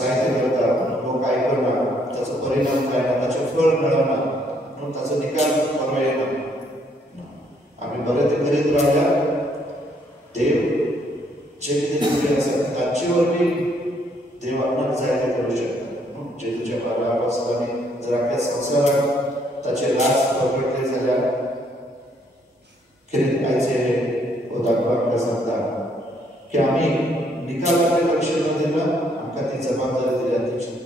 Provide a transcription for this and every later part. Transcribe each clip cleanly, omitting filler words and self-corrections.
जायते करता लोक काय करना त्याचा परिणाम काय ना त्याचे फळ मिळवणार ताचो निकाल बरो येना. आमी बरें ते करीत रावल्या देव जे कितें दिवचे आसा तांचे वरवीं देव आपणाक जाय ते करूं शकता. जे तुज्या बारा वर्सांनी जर आपल्या संवसाराक ताचे राज पकडले जाल्यार कितें आयचे दाखोवपाक सांगता की आमी निकालाचेर लक्ष न दिना आमकां ती जबाबदारी दिल्या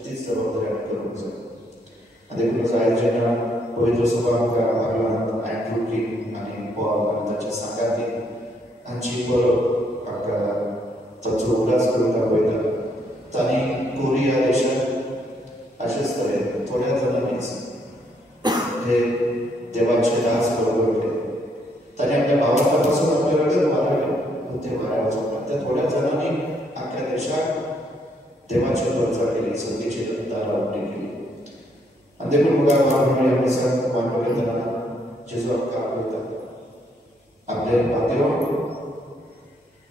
तीच जबाबदारी आमी करूंक जाय. आनी देखून आयज जेन्ना पवित्र सभा आमकां हांगां अँड्रू किंग आनी पॉल आनी ताच्या सांगाती हांची बरो आमकां ताचो उल्हास करून दाखयता. तांणी कोरिया देशांत अशेंच तरेन थोड्या जाणांनीच हे देवाचे दास बरोबर केले. तांणी आपल्या भावाच्या पासून आपल्या कडेन वारले ते भायर वचूंक ना. त्या थोड्या जाणांनी आख्या देशाक देवाची चर्चा केली, संगीची दारां उगडी केली. आनी देखून मुखार ह्या दिसाक वानवयतना जेजू आमकां आपयता आपले बांदेव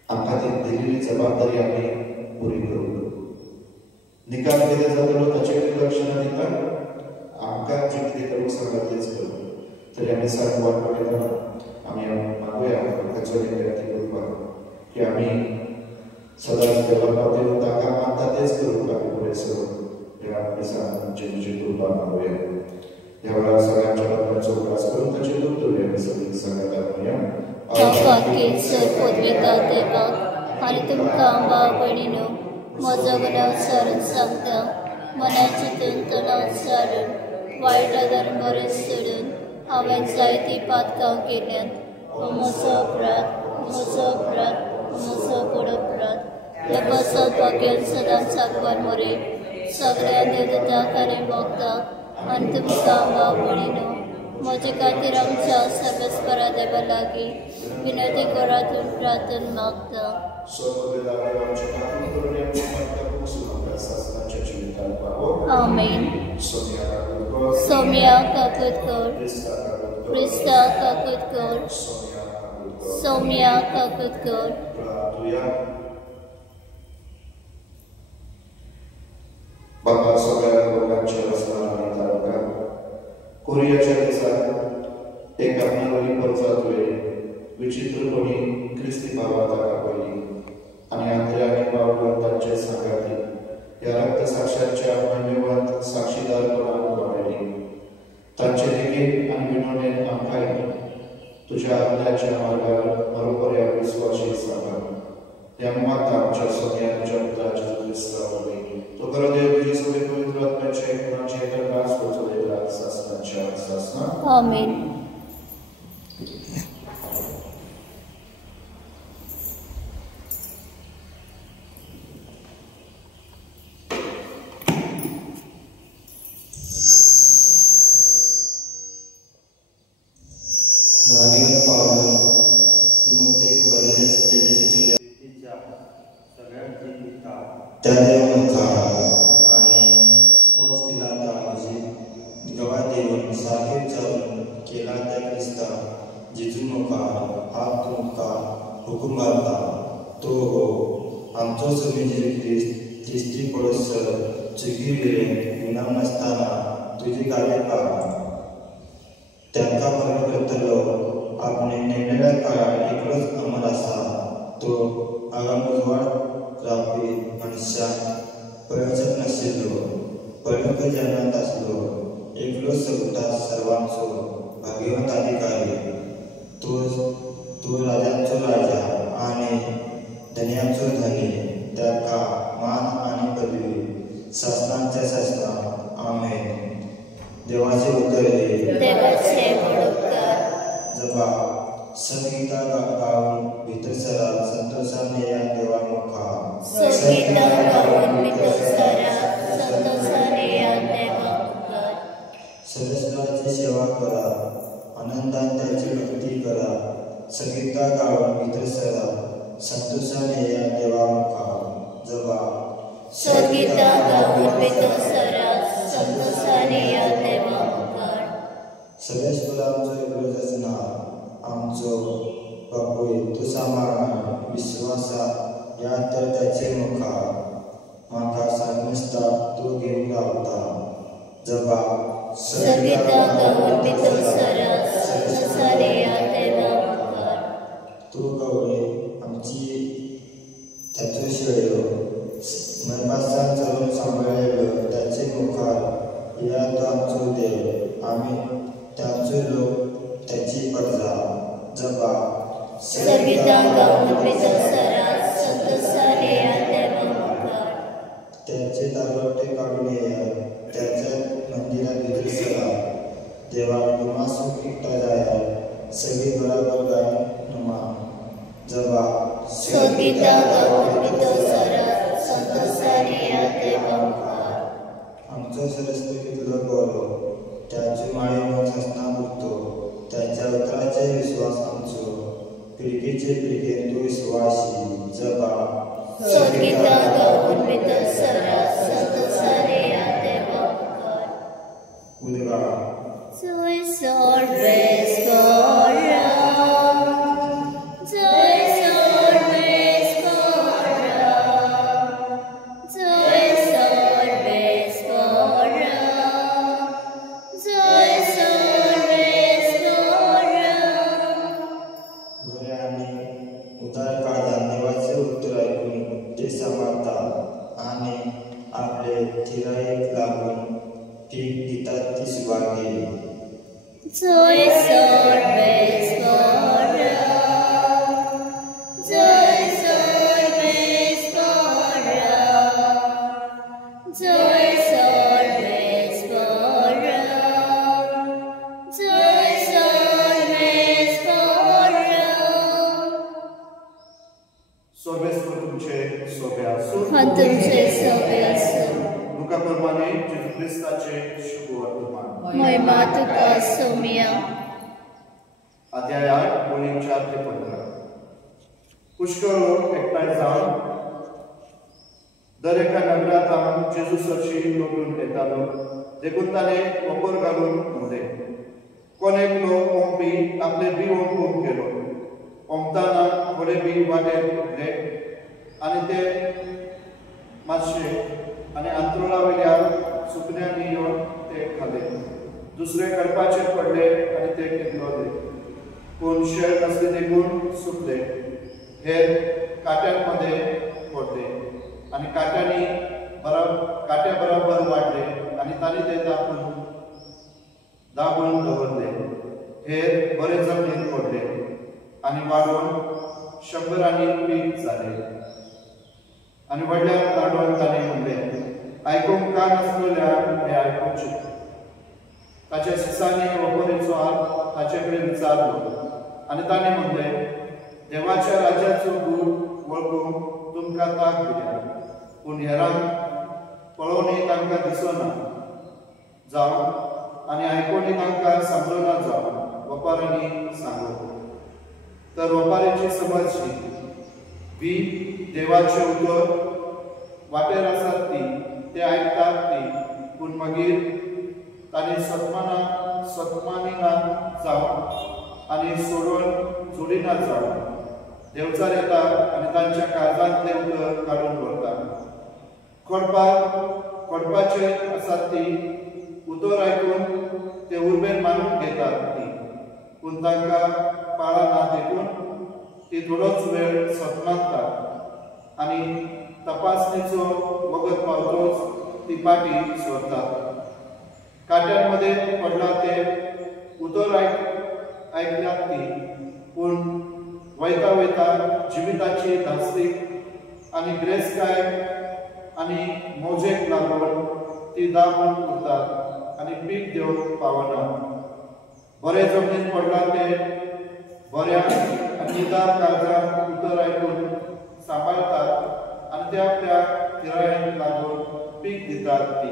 आमकां ती दिलेली जबाबदारी आमी पुरी करूंक. निकाल कितें जातलो ताचे कडेन लक्ष न दिता आमकां जे कितें करूंक सांगता तेच करूं. तरी आमी दिसाक वानवयतना आमी मागुया ताचो विनंती करपाक की आमी सदांच देवाक देव ताका मानता तेच करूंक आमी पुरेसर ह्या दिसाक जेजूची कृपा मागुया. ह्या वेळार सगळ्यांच्या बाबतींचो उल्हास करून ताचे दूत दवरुया. आमी सगळीं सांगात म्हणया सर पदवेका देवाक आनी तुमकां भाव भयणीनो म्हजो गुन्यांव सारून सांगता. मना चिंतून तोंडांत सारून वायट आदार बरें सोडून हांवें जायतीं पातकां केल्यांत. म्हजो अपराध म्हजो व्हड अपराध. हे बसत भाग्यान सदांच साकवार मोरे सगळ्या देवतांक आनी भक्तांक आनी तुमकां भाव भयणीनो म्हजे खातीर आमच्या सर्वेस्परा देवा लागीं विनंती करातून प्रार्थना मागता. आमेन. सोम्या काकुतकर क्रिस्ता काकुतकर सोम्या काकुतकर. बाबा सगळ्या लोकांच्या रस्त्यावर तारका कोरियाच्या दिसाक एक आपणावरी परजात वेळ विचित्रपणी क्रिस्ती भावा ताका पयली आनी आंतऱ्या आनी बावलो तांचे सांगाती ह्या रक्तसाक्षांच्या महिमेवंत साक्षीदारपणान वाडयली. तांचे देगेक आनी विनवणेन आमकांय तुज्या आज्ञाच्या मार्गार बरोबऱ्या विस्वाशी सांबाळ. ह्या माता आमच्या सोन्या तुज्या पुत्राच्या क्रिस्ता वरवीं तो बरो देव तुजी सगळे पवित्र आत्म्याचे गुणांचे एकाच करचो देवराक सासनाच्या सासना. आमेन. त्या देवाचा आणि पोस पिलाता म्हणजे गवा देवन सारखे जाऊन केला त्या क्रिस्ता जेजू मुखार हात तुमकां हुकूम घालता तो आमचो समीर क्रिस्ती पळसर चुकी वेळेन गुन्हा नासतना तुजी गाडी पाव तांकां बरो करतलो. आपणे नेमलेल्या काळार एकलोच अमर आसा तो आगाम उजवाड रावपी मनशाक प्रयोजक नाशिल्लो पवित्र जनांत आसलो एकलो सगळा सर्वांचो भाग्यवंत अधिकारी. तो राजांचो राजा आनी धन्याचो धनी. ताका मान आनी पदवी शासनाच्या शासना. आमेन. देवाचे उतर जबा संगीता गावन भितर सरा संतोषाने या देवा मुखार सरस्वतीची सेवा करा आनंदान त्याची भक्ती करा. संगीता गावन भितर सरा संतोषाने या देवा मुखार जबा संगीता गावन भितर सरा संतोषाने या देवा मुखार. सर्वेश्वरांचो एकलोच असणार आमचो बापूय तू सांबाळा विश्वासा या तर त्याचे मुखार म्हाका सामस्ता तू घेऊन रावता. जबा सगीता गाऊन बितवसरा संसारे देवा मुखार तू गवळे आमची त्याचो शेळयो मनपासान चलून सांभाळलेलो त्याचे मुखार या तो आमचो देव आम्ही त्याचो लोक त्याची प्रजा जपा सगीता गाऊन बितवसरा संसारे देवा मुखार त्याचे दारोटे काढून ये त्याच्या मंदिरात भितर सरा देवा तुम्हास एकटा जाया सगळी बरोबर गाय नुमा जबा सगीता गाऊन बितवसरा संसारे देवा मुखार आमचो सरस्वतीतलो गोरो त्याचे माळेवर ससना उरतो त्याच्या उतराचे विश्वास आमचो पिळगेचे पिळगे तू विश्वासी जबा सगीता गाऊन बितवसरा संसारे देवा मुखार उदगा Soy sorves corra, soy sorves corra, soy sorves corra, soy sorves corra. बरे आणि उदार काळजात देवाचे उत्तर ऐकून ते समारतात आणि आपले थिराईक लागून पीक दितात ती सुभागे Soy sorves corra, soy sorves corra, soy sorves corra, soy sorves corra. सोबेसवर तुमचे सोबे असो हा तुमचे सोबे असो दुःखाप्रमाणे जेजू ख्रिस्ताचे शुभ वर्तमान महिमा तुका सोमिया अध्याय 8 ओळी 4 ते 15 पुष्कळ लोक एकठांय जावन दर एका नगरात हांव जेजू सरशी लोटून येतालो देखून ताणें वपर घालून म्हणले कोण एक लोक ओंपी आपले बी ओंपून गेलो ओंपताना थोडे बी वाटेर उरले आनी ते मातशे आनी अंतरुळा वयल्या सुकण्यांनी येवन ते खाले दुसरे कडपाचेर पडले आनी ते कितलोले कोण शेळ नासले देखून सुकले हेर काट्यांमध्ये पडले आनी काट्यांनी काट्या बरोबर वाडले आनी तांणी ते दाबून दवरले हेर बरे जमनीत पडले आनी वाडून 100 पीक जाले आनी व्हडल्या लाडवान ताणें म्हणलें आयकूंक कान आसलेल्यान हें आयकूंचे ताच्या शिसांनी वपरीचो हात ताचे कडेन विचारलो आनी ताणें म्हणलें देवाच्या राज्याचो गूढ वळखूंक तुमकां ताक दिल्या पूण हेरांक पळोवनी तांकां दिसना जावं आनी आयकोनी तांकां समजना जावं वपारांनी सांगलो तर वपाराची समज शी देवाचे उतर वाटेर आसात ती ते आयकतात ती पूण मागीर ताणें सत्मानिना जावं आनी सोडून जोडिना जावं देवचार येता आनी तांच्या काळजांतले उतर काडून व्हरता खोडपाचे आसात ती उतर आयकून ते उर्बेर मानून घेतात ती पूण तांकां पाळना देखून ती थोडोच वेळ सतमानतात आनी तपासणेचो वगत पावतोच ती पाटी सोडतात काट्यांमध्ये पडला ते उतर ऐकल्यात ती पूण वयता वयता जिविताची धास्तीक आनी ग्रेसकाय आनी मोजेक लागून ती दाबून उरतात आनी पीक देवंक पावना बरे जमनीत पडला ते बऱ्या आनी निदार काळजाक उतर आयकून सांबाळतात आनी त्या आपल्या किरायांक लागून पीक दितात ती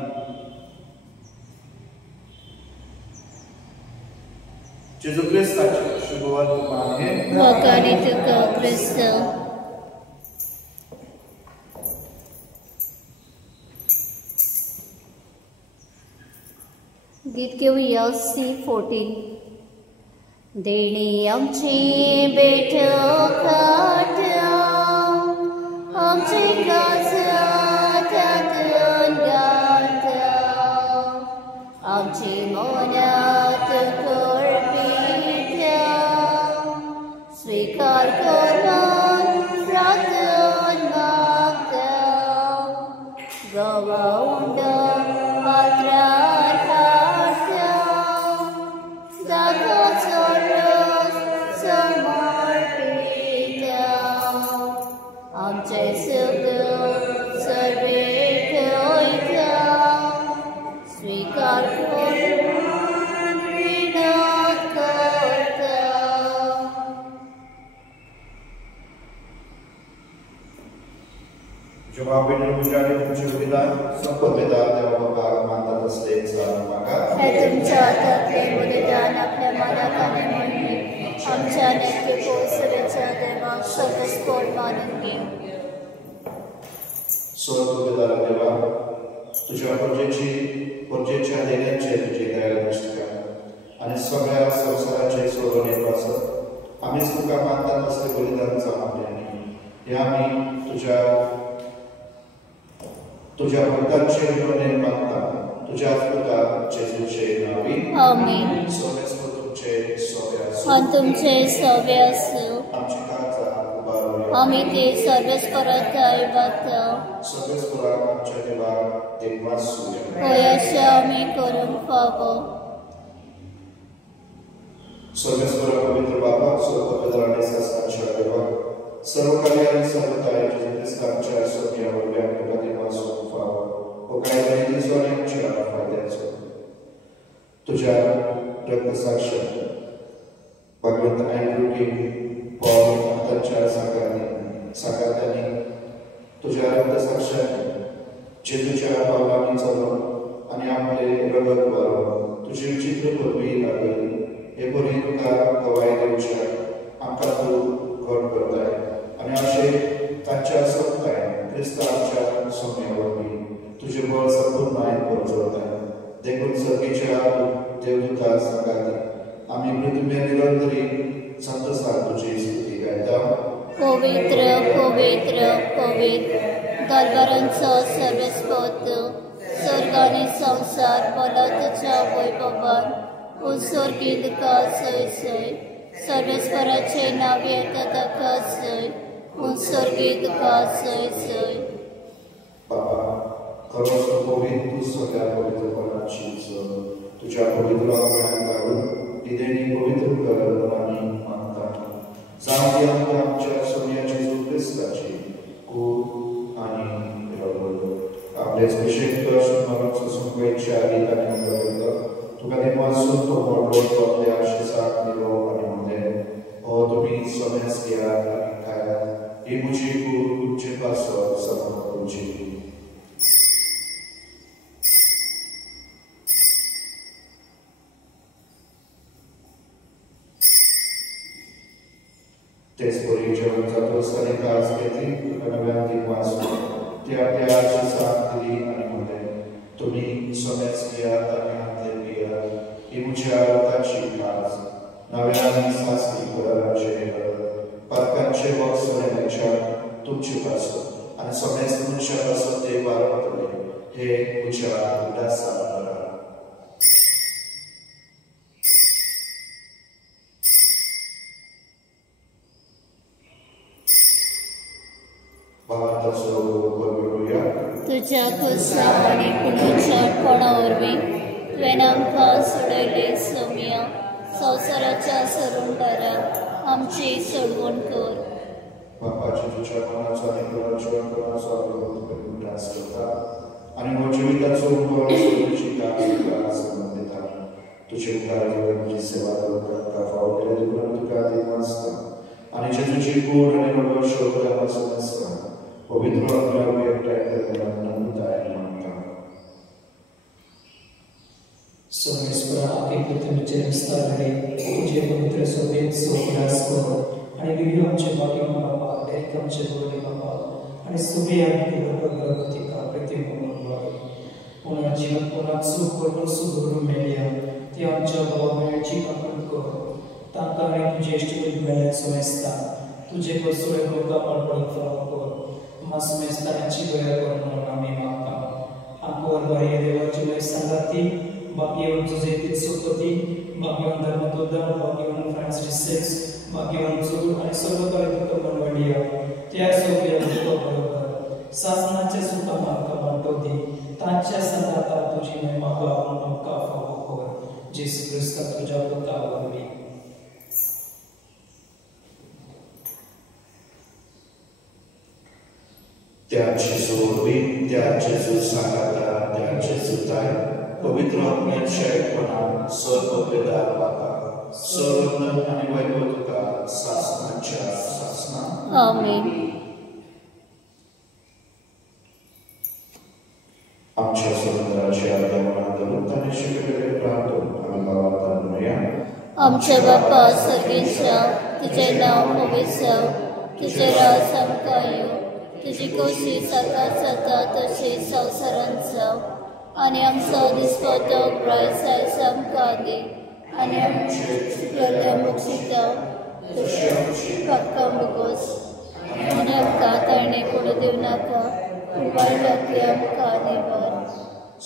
जेजू ख्रिस्ताचे शुभ वर्तमान हे वकारी तुका ख्रिस्त गीत घेऊया C14 देणी आमची बेट खाट्या आमची काजा त्यातून गाठा आमची मौनात करपित्या स्वीकार करून प्रार्थन मागता गवाउंड पात्रार हाडटा दाताचो रस समर्पित्या आमचे सगळं सर्वे ठेवता स्वीकार करून विनत करता जेव्हा आपण पूजाने तुमचे विधान संपविधान तेव्हा बाबा मानतात असले मागा हे तुमच्या हातातले बलिदान आपल्या मनाकाने म्हणणे आमच्या नेते पोचण्याच्या देवा सर्वस्फोट मानून घे संपविधान देवा तुझ्या परजेच्या देण्याचे तुझे दया दृष्टिका आणि सगळ्या संसाराचे सोडवण्यापासून आम्ही तुका मानतात असले बलिदान जमावले हे आम्ही तुझ्या भक्तांचे विनोने मागता तुझ्या पुता जेजूचे नावी आमीन सोमेस्व तुमचे सोबे असो आणि तुमचे सवे असो आमची काचा उभारूया आम्ही ते सर्वच परत बघतो सर्वेस्वराक आमच्या देवा देवास सूर्य होय असे आम्ही करून पावो सर्वेस्वर पवित्र बाबा सर्व पवित्राने शासनाच्या देवा सर्व कार्याने सर्व कार्याचे ख्रिस्तांच्या स्वर्गीयावर व्यापक देवास उफावा व काय माहिती सोन्याच्या फायद्याचं तुझ्या रक्तसाक्षर भगवंत अँड्रू किंग पॉल त्यांच्या साकारत्याने तुझ्या रक्तसाक्षाने जेजूच्या पावलांनी चालून आणि आपले रगत वारून तुझे चित्र पूर्वी लागले हे बरी तुका गवाय देऊच्या आमका तू घट करताय आणि असे त्यांच्या सत्ताय ख्रिस्तांच्या सोन्यावरती तुझे बळ संपूर्ण पोहोचवताय देखून सर्गीच्या देवदूता सांगाते आम्ही पृथ्वी निरंतरी संतसार तुझी स्तुती गायता पवित्र पवित्र पवित्र दरबारांचो सर्वस्पोत स्वर्ग आणि संसार बोला तुझ्या वैभवान उत्सर्गीत का सय सय सर्वेस्वराचे नाव येतात का सय उत्सर्गीत का सय सय बाबा खरोच पवित्र तू सगळ्या पवित्रपणाची तुझ्या पवित्र आत्म्यात काढून हृदयाने पवित्र कर आणि मागता जाणते आमच्या सोन्याची जो ख्रिस्ताची कूड आणि रगड आपले अभिषेक म्हणून संपयच्या गीताने बघितलं तुका देवासून तो मोडलो आपल्या आशिषात निरो आणि मध्ये हो तुम्ही सोन्यास घ्या आणि खाया ही मुझी कूड तुमचे पासवर समोर तुमची तेच पोरी जेवण जातो असताना काळज घेतली नव्या वाचून ते आपल्या आशिषात दिली आणि मध्ये तुम्ही सोन्यास घ्या आणि हातले पिया ही मुझ्या रक्ताची काळज नव्याने सासरी कराराचे पातकांचे बॉक्स सोन्याच्या तुमचे पासून आणि सोन्यास तुमच्या पासून ते वारवतले हे मुझ्या उदासा करा तुझ्या कुसा आणि पुनरुच्चारपणावरवी तुवें आमकां सोडयले सौम्य संवसाराच्या सरुंडारा आमची सोडवण कर बापाची तुझ्या मनाचा आणि करुणाचा उल्हास करता आणि मग जीविताचो सोडूची कास संबंधिता तुझे उद्धार तुझी सेवा करता फावलेले दुःख तुका देवास्ता आणि जेजूची कूड आणि रगड शोधल्यापासून असता पवित्र आत्म्यावर एकटा नंदताय मानता सोमेश्वरा आपली पृथ्वीचे विस्तारणे तुझे पवित्र सोबेत सोपलास करो आणि विडिओ आमचे बाकी बाबा एक आमचे बोले बाबा आणि सुबे आणि भगवती का प्रतिमा पुनर्जीवन पुन्हा सुख करून सुगुरु मेलिया ती आमच्या भावाची कापण कर तांकां आणि तुझे इष्टित मेळ्या सोमेस्ता तुझे बसोळे लोका पडपड कर मासमेस्ताची दया कर म्हणून आम्ही मागता आमकां बरे देवाची लय सांगाती भाग्यवान जुझेपित सोपती, भाग्यवान धर्मतोदान, भाग्यवान फ्रान्सिस सेक्स, भाग्यवान चूर आणि सर्वकालिक दुःख मनवडिया त्या सोबे बरोबर शासनाच्या सुखामार्ग मांडवती तांच्या संताता तुझी महिमा गाऊन आमका फावो कर जेसू ख्रिस्ता तुझ्या पुत्रावर मी त्याचे सोडवी त्याचे सुसागाता त्याचे सुताय पवित्र आत्म्याच्या एकपणा सर्व वेदा बाबा सर्व आणि वैभव तुका शासनाच्या शासना आमेन. आमच्या स्वतंत्राच्या देवाला आणि शिकलेले प्रार्थना आम्ही भावात आणूया. आमचे बाप्पा सर्गेच्या तुझे नाव पवित्र तुझे राज समकायो तुझी कोशी सका सता तशी संसारांचा आणि आमचा दिसपतक रायसाय समकागे आणि आमचे चुकलेल्या मुक्तीता तशी आमची पापा मुगोस आणि आमकां तारणे पडू दिव नाका पूण वायटांतली आमकां निवार.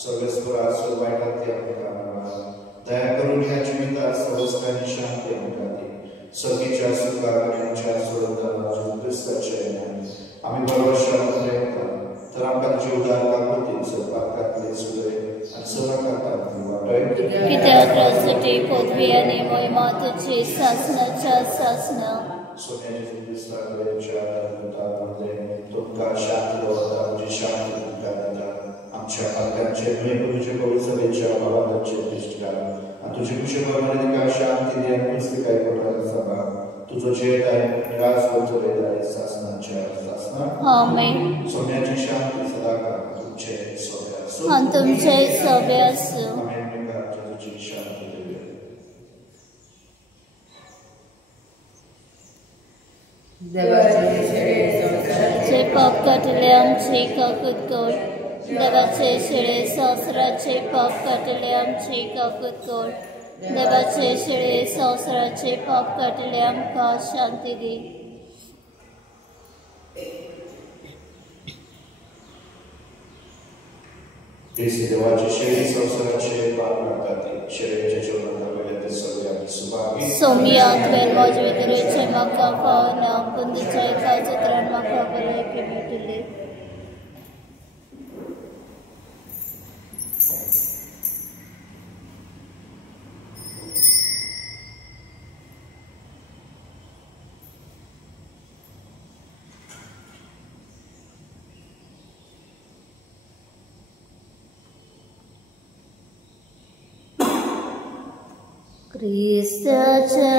सर्वेश्वरा सर्वायकांतली आमकां दया करून ह्या जिवितात सर्वस्कांनी शांती आमकां दी. सगळीच्या सुखाच्या सोडून क्रिस्ताचे आम्ही भरवशामध्ये तर आमकां जीवदार लागतील सपाकातले सुरे आणि सराकातातली वाटय कित्याक राजसाठी पदवी आणि महिमा तुझी शासनाच्या शासना सोन्याचे क्रिस्ताच्या धर्मतामध्ये तुमकां शांती दवरता तुझी शांती तुमकां दिता. आमच्या पालकांचे तुझे पवित्रतेच्या भावांचे दृष्टिकार आणि तुझी कुशलवादी शांती दे आणि पुस्तिकाय कोटाला सभा तुझो जय आहे राज वचले शासनाच्या शासना आमेन. सोन्याची शांती सदाकाळ तुमचे सोबे असो आणि तुमचे सोबे असो. आमेन. तुझी शांती देवे. जे पाप काटले आमचे काकूत कोड देवाचे शिळे संवसाराचे पाप काटले आमचे काकूत कोड देवाचे शिळे संवसाराचे पाप काटले आमकां शांती दी. येसी देवाचे शिळे संवसाराचे पाप काटतात शिळेचे जीवनात पहिले ते सगळे सुभागी सोमिया तुवें म्हजे भितरेचे म्हाका पावना पूण तुज्या एका चित्रान म्हाका भलायकी मेळटली. क्रिस्ताच्या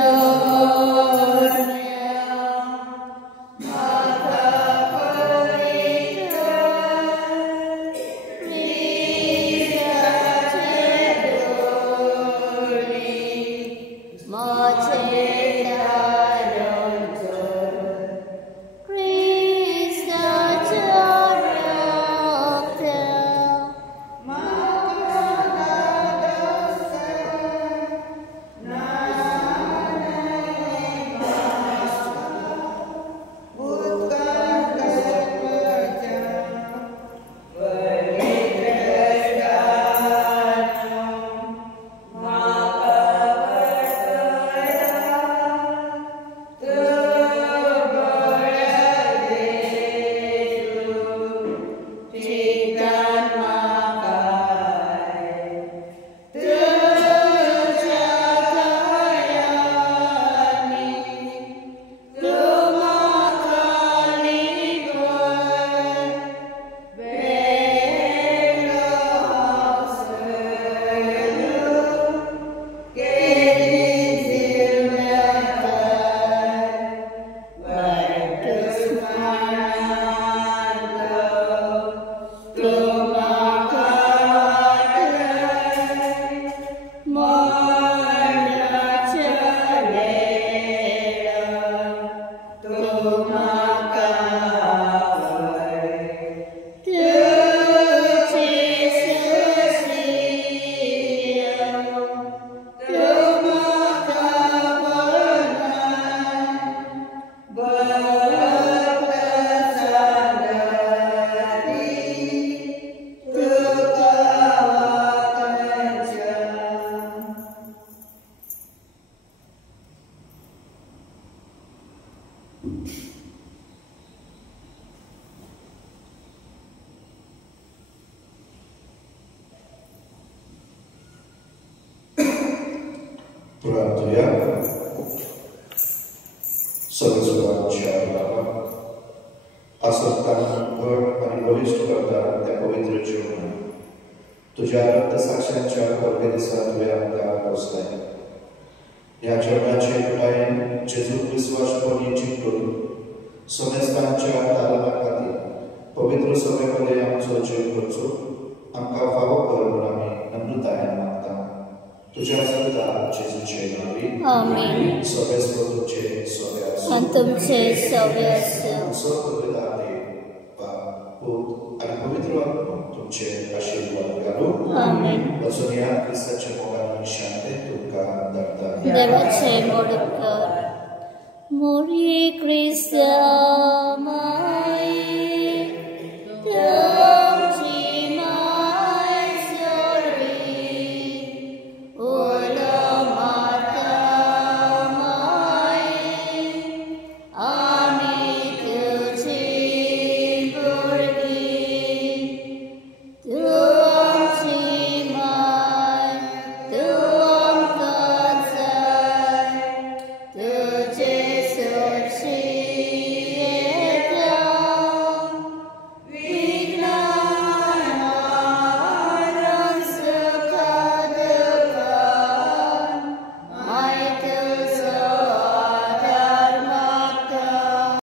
प्रार्थूया. सर्वस्वरांच्या बाबा, आसक्तांना घट आणि बलिष्ठ करता त्या पवित्र जीवनात तुझ्या रक्तसाक्ष्यांच्या परमेदिसात तुझ्या अंगात पोचलाय. या जेवणाचे पुढायन जेजू विश्वासपणी चिंतून सोमेस्तांच्या तालमाखाती पवित्र सभेमध्ये आमचो जीव करचो आमकां फावो कर म्हूण आमी नम्रतायेन मागता. तुझ्या सुद्धा जेजूचे नावी. आमीन. सभेस्पतूचे सभे आसूं. आणि तुमचे सव्य असो. सर्वपिता देव बाप पूत आणि पवित्र आत्मा तुमचे आशीर्वाद घालून आमीन. वचून या ख्रिस्ताच्या मोगान शांती तुमकां धाडटा. देवाचे मोडकर मोरी ख्रिस्ता माय